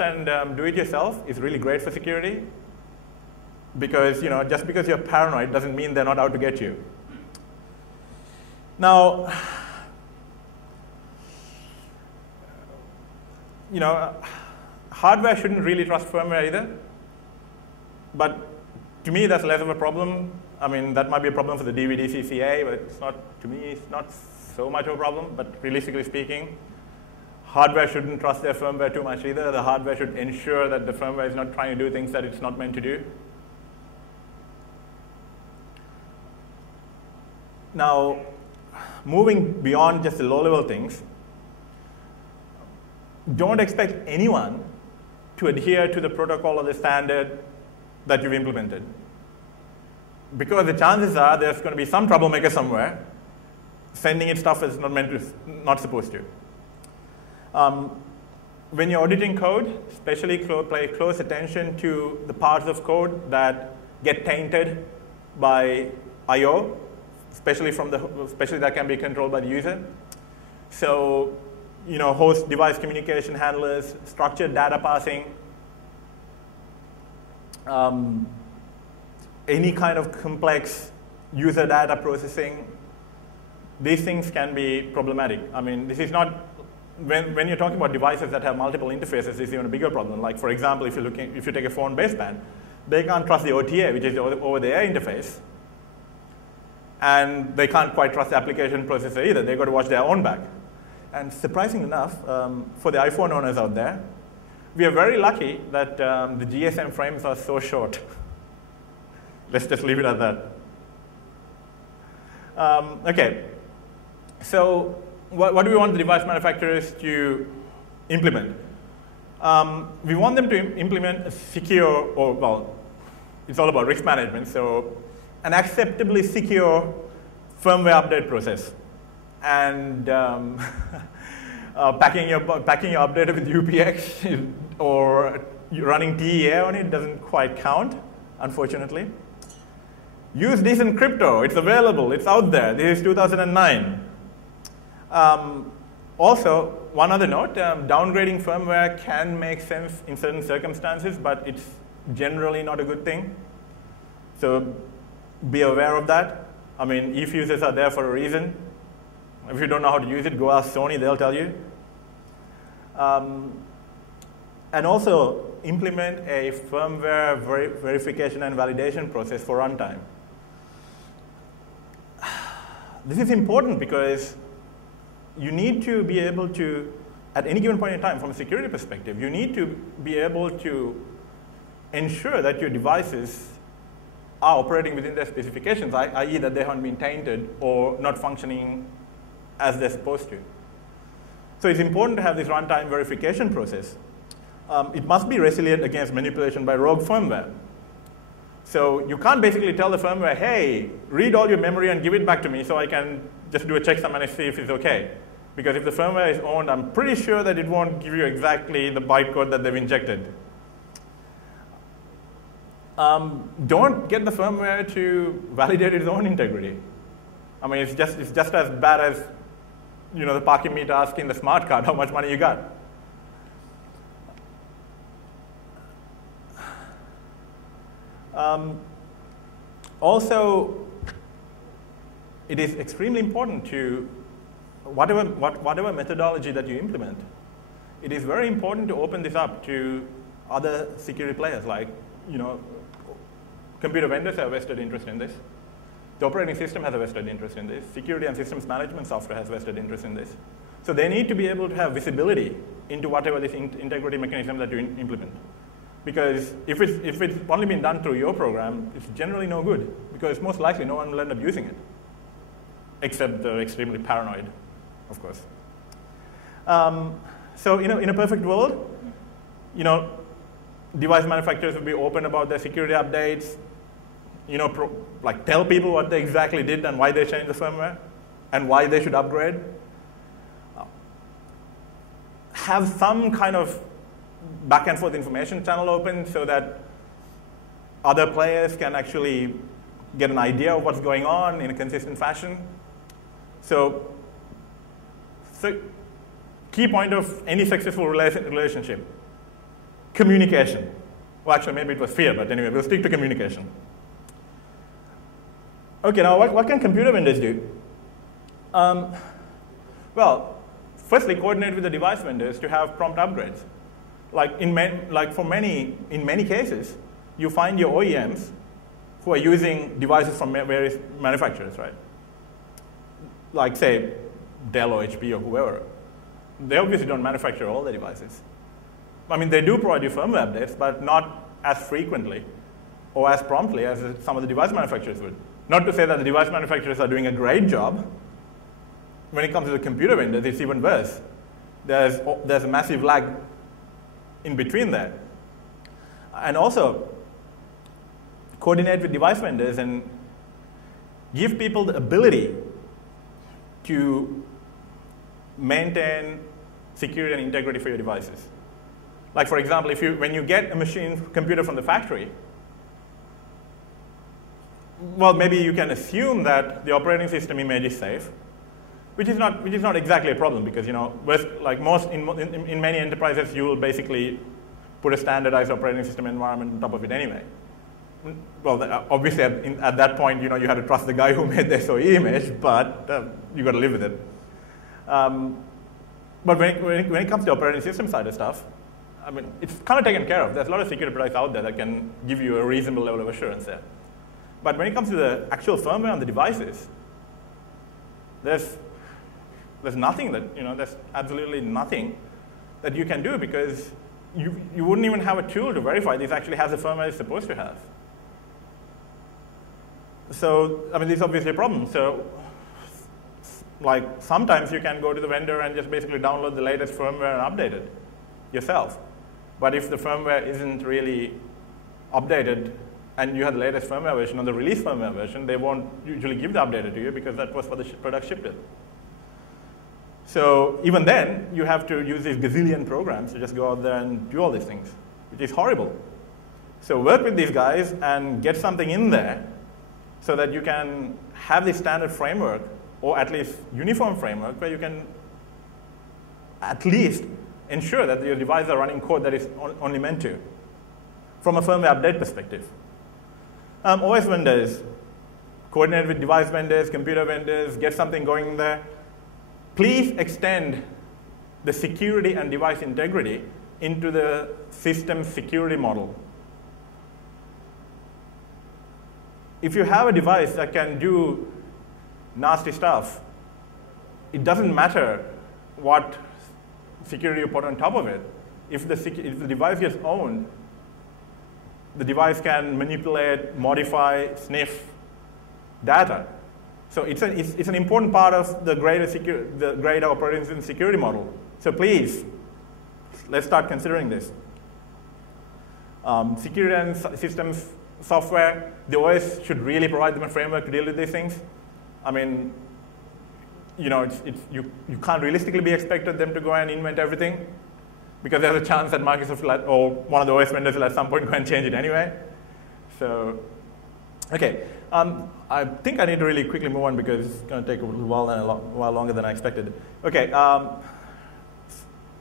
trust and do it yourself is really great for security, because just because you're paranoid doesn't mean they're not out to get you. Now, hardware shouldn't really trust firmware either, but to me that's less of a problem. I mean, that might be a problem for the DVD CCA, but it's not, to me, it's not so much of a problem. But realistically speaking, hardware shouldn't trust their firmware too much either. The hardware should ensure that the firmware is not trying to do things that it's not meant to do. Now, moving beyond just the low-level things, don't expect anyone to adhere to the protocol or the standard that you've implemented, because the chances are there's going to be some troublemaker somewhere sending it stuff that's not supposed to. When you're auditing code, especially pay close attention to the parts of code that get tainted by I/O, especially that can be controlled by the user. So, host device communication handlers, structured data passing, any kind of complex user data processing. These things can be problematic. I mean, this is not, when you're talking about devices that have multiple interfaces, this is even a bigger problem. Like, for example, if you take a phone baseband, they can't trust the OTA, which is the over-the-air interface. And they can't quite trust the application processor either. They've got to watch their own back. And surprisingly enough, for the iPhone owners out there, we are very lucky that the GSM frames are so short. Let's just leave it at that. OK. So what do we want the device manufacturers to implement? We want them to implement a secure, it's all about risk management, so an acceptably secure firmware update process. And packing your update with UPX or running TEA on it doesn't quite count, unfortunately. Use decent crypto. It's available. It's out there. This is 2009. Also, one other note, downgrading firmware can make sense in certain circumstances, but it's generally not a good thing. So be aware of that. I mean, if users are there for a reason. If you don't know how to use it, go ask Sony, they'll tell you. And also implement a firmware verification and validation process for runtime. This is important because you need to be able to, at any given point in time, from a security perspective, you need to be able to ensure that your devices are operating within their specifications, i.e. that they haven't been tainted or not functioning as they're supposed to. So it's important to have this runtime verification process. It must be resilient against manipulation by rogue firmware. So you can't basically tell the firmware, hey, read all your memory and give it back to me so I can just do a checksum and see if it's OK. Because if the firmware is owned, I'm pretty sure that it won't give you exactly the bytecode that they've injected. Don't get the firmware to validate its own integrity. I mean, it's just as bad as the parking meter asking the smart card how much money you got. Also, it is extremely important to, whatever methodology that you implement, it is very important to open this up to other security players, like, computer vendors have a vested interest in this. The operating system has a vested interest in this. Security and systems management software has vested interest in this. So they need to be able to have visibility into whatever this integrity mechanism that you implement. Because if it's only been done through your program, it's generally no good, because most likely no one will end up using it, except the extremely paranoid, of course. So in a perfect world, device manufacturers will be open about their security updates, like tell people what they exactly did and why they changed the firmware and why they should upgrade. Have some kind of back and forth information channel open so that other players can actually get an idea of what's going on in a consistent fashion. So key point of any successful relationship, communication. Well, actually, maybe it was fear, but anyway, we'll stick to communication. Okay, now what can computer vendors do? Well, firstly, coordinate with the device vendors to have prompt upgrades. In many cases, you find your OEMs who are using devices from various manufacturers, right? Like, say, Dell or HP or whoever. They obviously don't manufacture all the devices. I mean, they do provide you firmware updates, but not as frequently or as promptly as some of the device manufacturers would. Not to say that the device manufacturers are doing a great job. When it comes to the computer vendors, it's even worse. There's a massive lag in between there. And also, coordinate with device vendors and give people the ability to maintain security and integrity for your devices. Like, for example, when you get a computer from the factory, well, maybe you can assume that the operating system image is safe, which is not exactly a problem, because in many enterprises, you will basically put a standardized operating system environment on top of it anyway. Well, obviously at that point, you had to trust the guy who made the SOE image, but you got to live with it. But when it comes to the operating system side of stuff, I mean, it's kind of taken care of. There's a lot of security products out there that can give you a reasonable level of assurance there. But when it comes to the actual firmware on the devices, there's nothing there's absolutely nothing that you can do, because you wouldn't even have a tool to verify this actually has the firmware it's supposed to have. So, I mean, this is obviously a problem. So, like, sometimes you can go to the vendor and just basically download the latest firmware and update it yourself. But if the firmware isn't really updated and you have the latest firmware version or the release firmware version, they won't usually give the update to you, because that was what the product shipped with. So even then, you have to use these gazillion programs to just go out there and do all these things, which is horrible. So work with these guys and get something in there so that you can have this standard framework, or at least uniform framework, where you can at least ensure that your devices are running code that is only meant to, from a firmware update perspective. OS vendors, coordinate with device vendors, computer vendors, get something going there. Please extend the security and device integrity into the system security model. If you have a device that can do nasty stuff, it doesn't matter what security you put on top of it. If the device gets owned, the device can manipulate, modify, sniff data. So it's an important part of the greater operating system security model. So please, let's start considering this. Security and systems software, the OS should really provide them a framework to deal with these things. I mean, you can't realistically be expected them to go and invent everything, because there's a chance that Microsoft or one of the OS vendors will at some point go and change it anyway. So, okay. I think I need to really quickly move on, because it's going to take a while longer than I expected. Okay.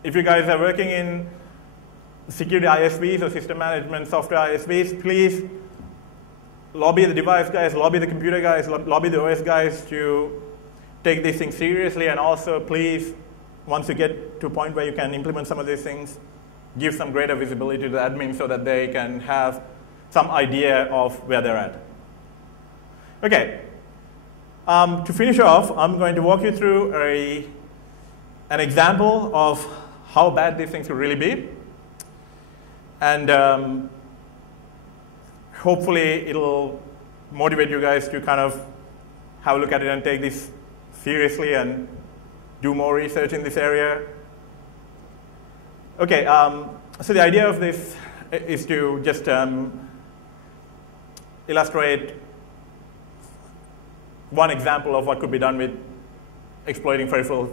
If you guys are working in security ISVs or system management software ISVs, please lobby the device guys, lobby the computer guys, lobby the OS guys to take these things seriously. And also, please, once you get to a point where you can implement some of these things, give some greater visibility to the admin so that they can have some idea of where they're at. Okay. To finish off, I'm going to walk you through an example of how bad these things could really be. And hopefully, it'll motivate you guys to kind of have a look at it and take this seriously and do more research in this area. Okay, so the idea of this is to just illustrate one example of what could be done with exploiting peripheral